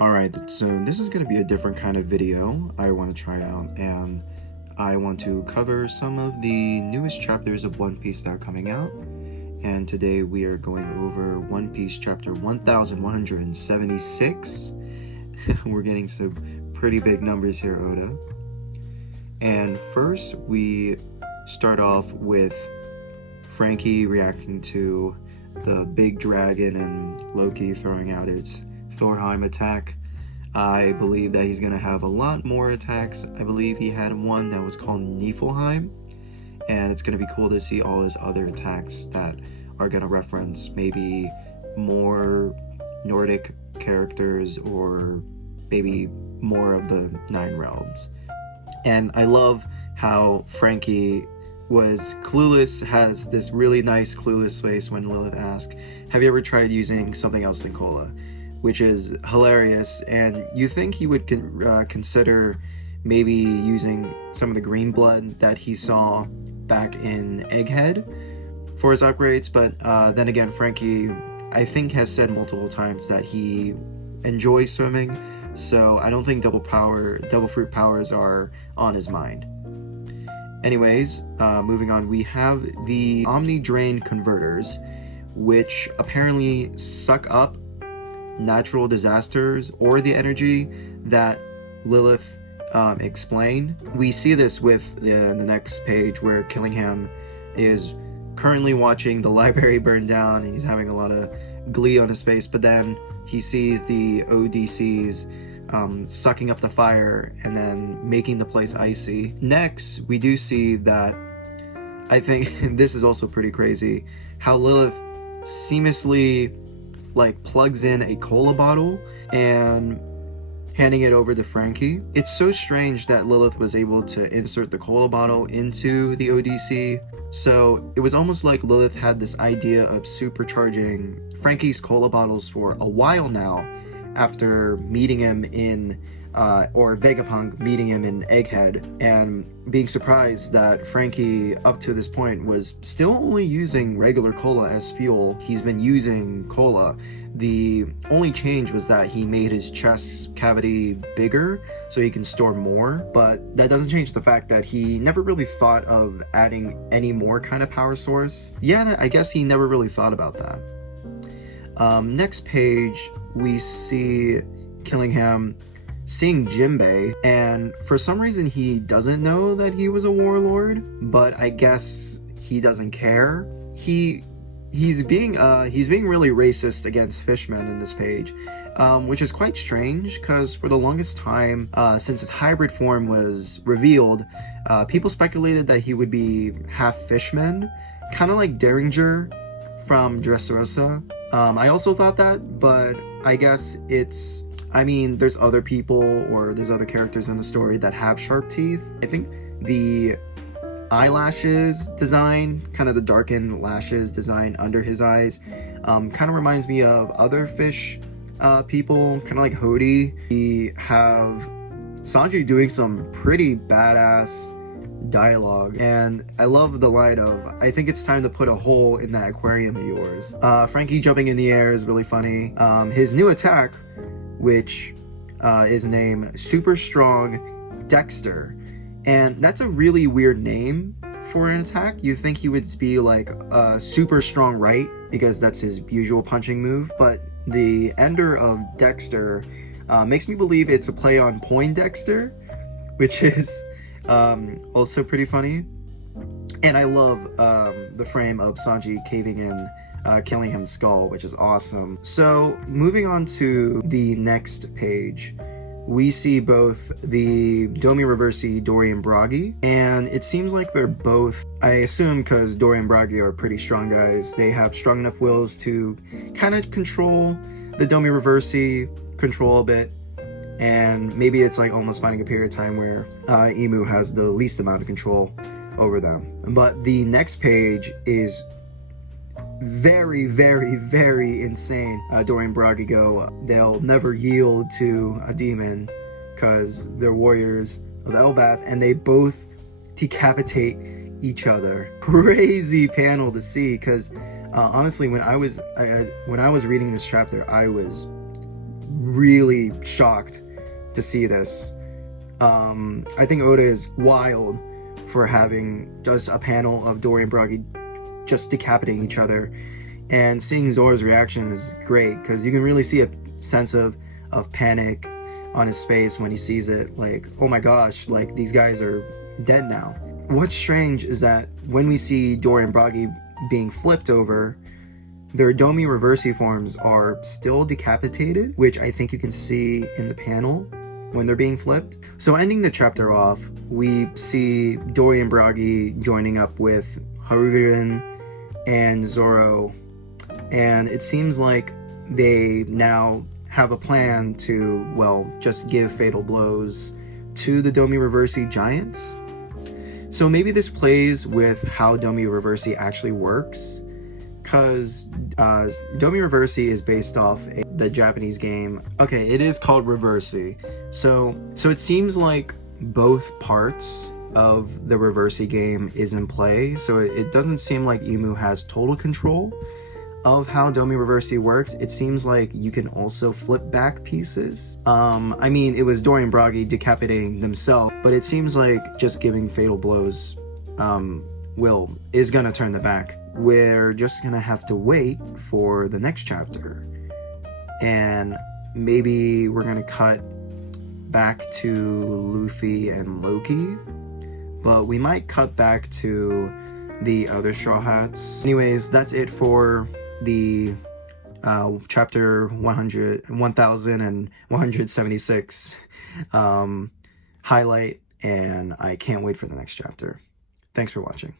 Alright, so this is going to be a different kind of video I want to try out, and I want to cover some of the newest chapters of One Piece that are coming out. And today we are going over One Piece chapter 1176. We're getting some pretty big numbers here, Oda. And first we start off with Franky reacting to the big dragon and Loki throwing out its Thorheim attack. I believe that he's going to have a lot more attacks. I believe he had one that was called Niflheim, and it's going to be cool to see all his other attacks that are going to reference maybe more Nordic characters or maybe more of the Nine Realms. And I love how Franky was clueless, has this really nice clueless face when Lilith asks, have you ever tried using something else than cola? Which is hilarious, and you think he would consider maybe using some of the green blood that he saw back in Egghead for his upgrades, but then again, Franky, I think, has said multiple times that he enjoys swimming, so I don't think double fruit powers are on his mind. Anyways, moving on, we have the Omni Drain converters, which apparently suck up natural disasters or the energy that Lilith explained. We see this with the next page where Killingham is currently watching the library burn down and he's having a lot of glee on his face, but then he sees the ODCs sucking up the fire and then making the place icy. Next, we do see that, I think this is also pretty crazy, how Lilith seamlessly plugs in a cola bottle and handing it over to Franky. It's so strange that Lilith was able to insert the cola bottle into the ODC. So it was almost like Lilith had this idea of supercharging Franky's cola bottles for a while now, after meeting him in or Vegapunk meeting him in Egghead, and being surprised that Franky up to this point was still only using regular cola as fuel. He's been using cola. The only change was that he made his chest cavity bigger so he can store more, but that doesn't change the fact that he never really thought of adding any more kind of power source. Yeah, I guess he never really thought about that. Next page, we see Killingham seeing Jinbei, and for some reason he doesn't know that he was a warlord, but I guess he doesn't care. He's being really racist against fishmen in this page, which is quite strange because for the longest time, since his hybrid form was revealed, people speculated that he would be half fishman, kind of like Derringer from Dressrosa. I also thought that, but I guess there's other people or there's other characters in the story that have sharp teeth. I think the eyelashes design, kind of the darkened lashes design under his eyes, kind of reminds me of other fish people, kind of like Hody. We have Sanji doing some pretty badass dialogue, and I love the line of, I think it's time to put a hole in that aquarium of yours. Franky jumping in the air is really funny. His new attack, which is named Super Strong Dexter, and that's a really weird name for an attack. You'd think he would be like a super strong right, because that's his usual punching move, but the ender of Dexter makes me believe it's a play on Poindexter, which is also pretty funny. And I love the frame of Sanji caving in Killingham's skull, which is awesome. So moving on to the next page, we see both the Domi Reversi, Dory and Bragi, and it seems like they're both, I assume because Dory and Bragi are pretty strong guys, they have strong enough wills to kind of control the Domi Reversi, control a bit, and maybe it's like almost finding a period of time where Imu has the least amount of control over them. But the next page is very, very, very insane. Dory and Bragi go, they'll never yield to a demon because they're warriors of Elbaf, and they both decapitate each other. Crazy panel to see, because honestly, when I was reading this chapter, I was really shocked to see this. I think Oda is wild for having just a panel of Dory and Bragi just decapitating each other, and seeing Zoro's reaction is great because you can really see a sense of panic on his face when he sees it, like, oh my gosh, like these guys are dead now. What's strange is that when we see Dory and Bragi being flipped over, their Domi Reversi forms are still decapitated, which I think you can see in the panel when they're being flipped. So ending the chapter off, we see Dory and Bragi joining up with Harurin and Zoro, and it seems like they now have a plan to, well, just give fatal blows to the Domi Reversi giants. So maybe this plays with how Domi Reversi actually works, because Domi Reversi is based off the Japanese game. Okay, it is called Reversi. So it seems like both parts of the Reversi game is in play, so it doesn't seem like Imu has total control of how Domi Reversi works. It seems like you can also flip back pieces. I mean, it was Dory and Bragi decapitating themselves, but it seems like just giving fatal blows is gonna turn the back. We're just gonna have to wait for the next chapter, and maybe we're gonna cut back to Luffy and Loki, but we might cut back to the other Straw Hats. Anyways, that's it for the chapter 1176 highlight, and I can't wait for the next chapter. Thanks for watching.